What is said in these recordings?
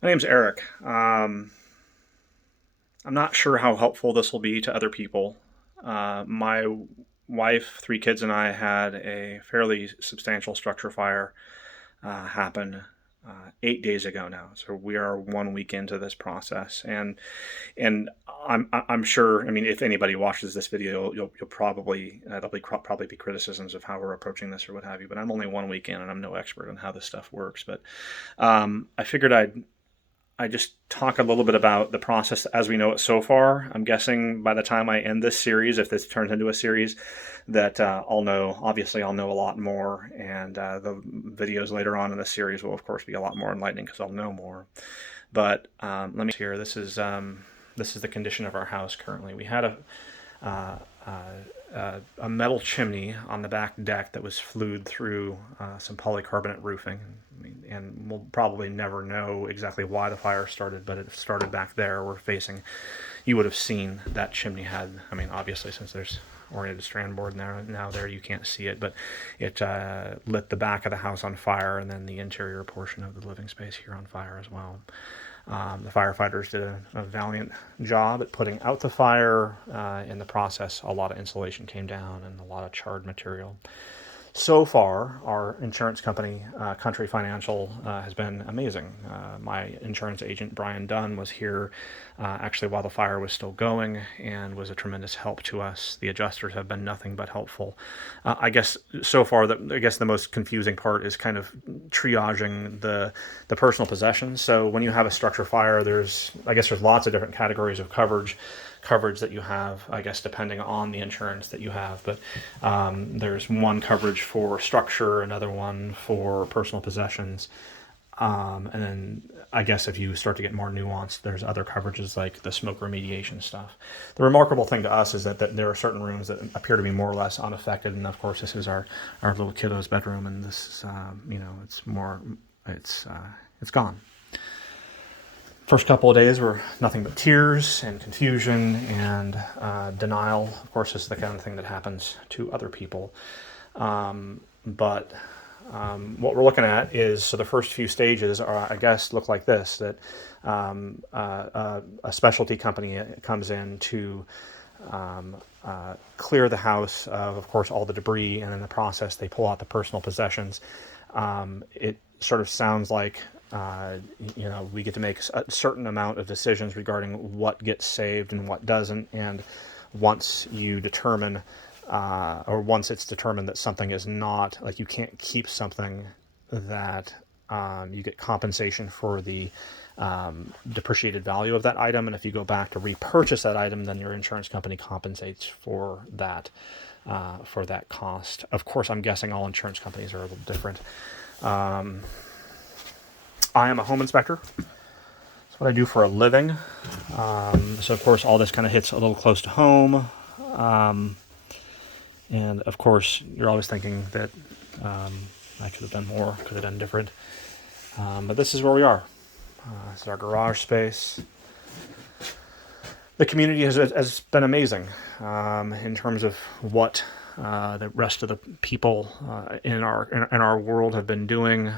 My name's Eric. I'm not sure how helpful this will be to other people. My wife, three kids, and I had a fairly substantial structure fire happen 8 days ago now. So we are 1 week into this process, and I'm sure. I mean, if anybody watches this video, you'll probably probably be criticisms of how we're approaching this or what have you. But I'm only 1 week in, and I'm no expert on how this stuff works. But I figured I just talk a little bit about the process as we know it so far. I'm guessing by the time I end this series, if this turns into a series, that I'll know. Obviously, I'll know a lot more, and the videos later on in the series will, of course, be a lot more enlightening because I'll know more. But let me here. This is the condition of our house currently. We had uh, a metal chimney on the back deck that was flued through some polycarbonate roofing. And we'll probably never know exactly why the fire started, but it started back there. We're facing, you would have seen that chimney had, I mean, obviously, since there's oriented strand board now there, you can't see it, but it lit the back of the house on fire and then the interior portion of the living space here on fire as well. The firefighters did a valiant job at putting out the fire. In the process, a lot of insulation came down and a lot of charred material. So far, our insurance company, Country Financial, has been amazing. My insurance agent, Brian Dunn, was here actually while the fire was still going and was a tremendous help to us. The adjusters have been nothing but helpful. I guess so far, the most confusing part is kind of triaging the personal possessions. So when you have a structure fire, there's lots of different categories of coverage that you have, I guess, depending on the insurance that you have. But there's one coverage for structure, another one for personal possessions. And then I guess if you start to get more nuanced, there's other coverages like the smoke remediation stuff. The remarkable thing to us is that there are certain rooms that appear to be more or less unaffected. And of course, this is our little kiddo's bedroom. And this is, it's gone. First couple of days were nothing but tears and confusion and denial. Of course, this is the kind of thing that happens to other people. But what we're looking at is, so the first few stages are, I guess, look like this, that a specialty company comes in to clear the house of course, all the debris, and in the process, they pull out the personal possessions. It sort of sounds like we get to make a certain amount of decisions regarding what gets saved and what doesn't. And once you determine, or once it's determined that something is not, like you can't keep something, that you get compensation for the depreciated value of that item. And if you go back to repurchase that item, then your insurance company compensates for that cost. Of course, I'm guessing all insurance companies are a little different. I am a home inspector. That's what I do for a living. So, of course, all this kind of hits a little close to home. And, of course, you're always thinking that I could have done more, could have done different. But this is where we are. This is our garage space. The community has been amazing in terms of what the rest of the people in our world have been doing.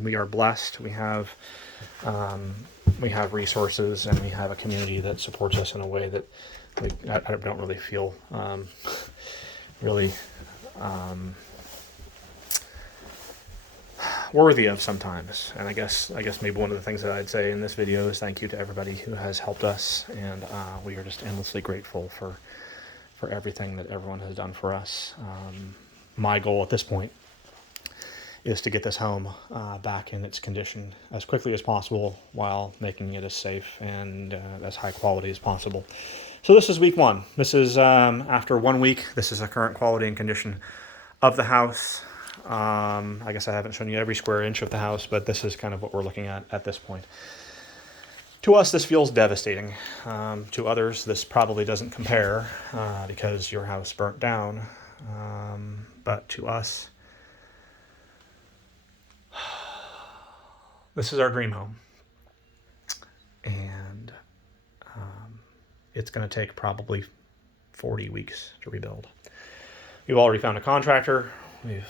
We are blessed. We have resources, and we have a community that supports us in a way that I don't really feel really worthy of sometimes. And I guess maybe one of the things that I'd say in this video is thank you to everybody who has helped us, and we are just endlessly grateful for everything that everyone has done for us. My goal at this point is to get this home back in its condition as quickly as possible while making it as safe and as high quality as possible. So this is week one. This is after 1 week. This is the current quality and condition of the house. I guess I haven't shown you every square inch of the house, but this is kind of what we're looking at this point. To us, this feels devastating. To others, this probably doesn't compare because your house burnt down. But to us, this is our dream home. And it's going to take probably 40 weeks to rebuild. We've already found a contractor. We've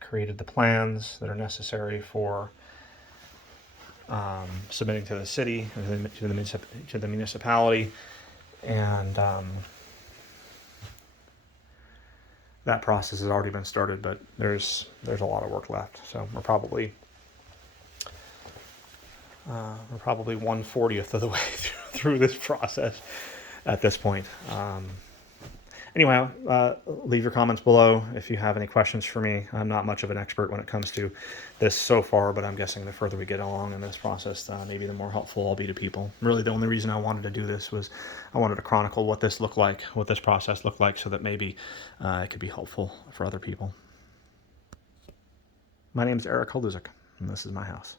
created the plans that are necessary for submitting to the city, to the municipality, and that process has already been started. But there's a lot of work left. So we're probably 1/40th of the way through this process at this point. Anyway, leave your comments below if you have any questions for me. I'm not much of an expert when it comes to this so far, but I'm guessing the further we get along in this process, maybe the more helpful I'll be to people. Really, the only reason I wanted to do this was I wanted to chronicle what this looked like, what this process looked like, so that maybe it could be helpful for other people. My name is Eric Haluzik, and this is my house.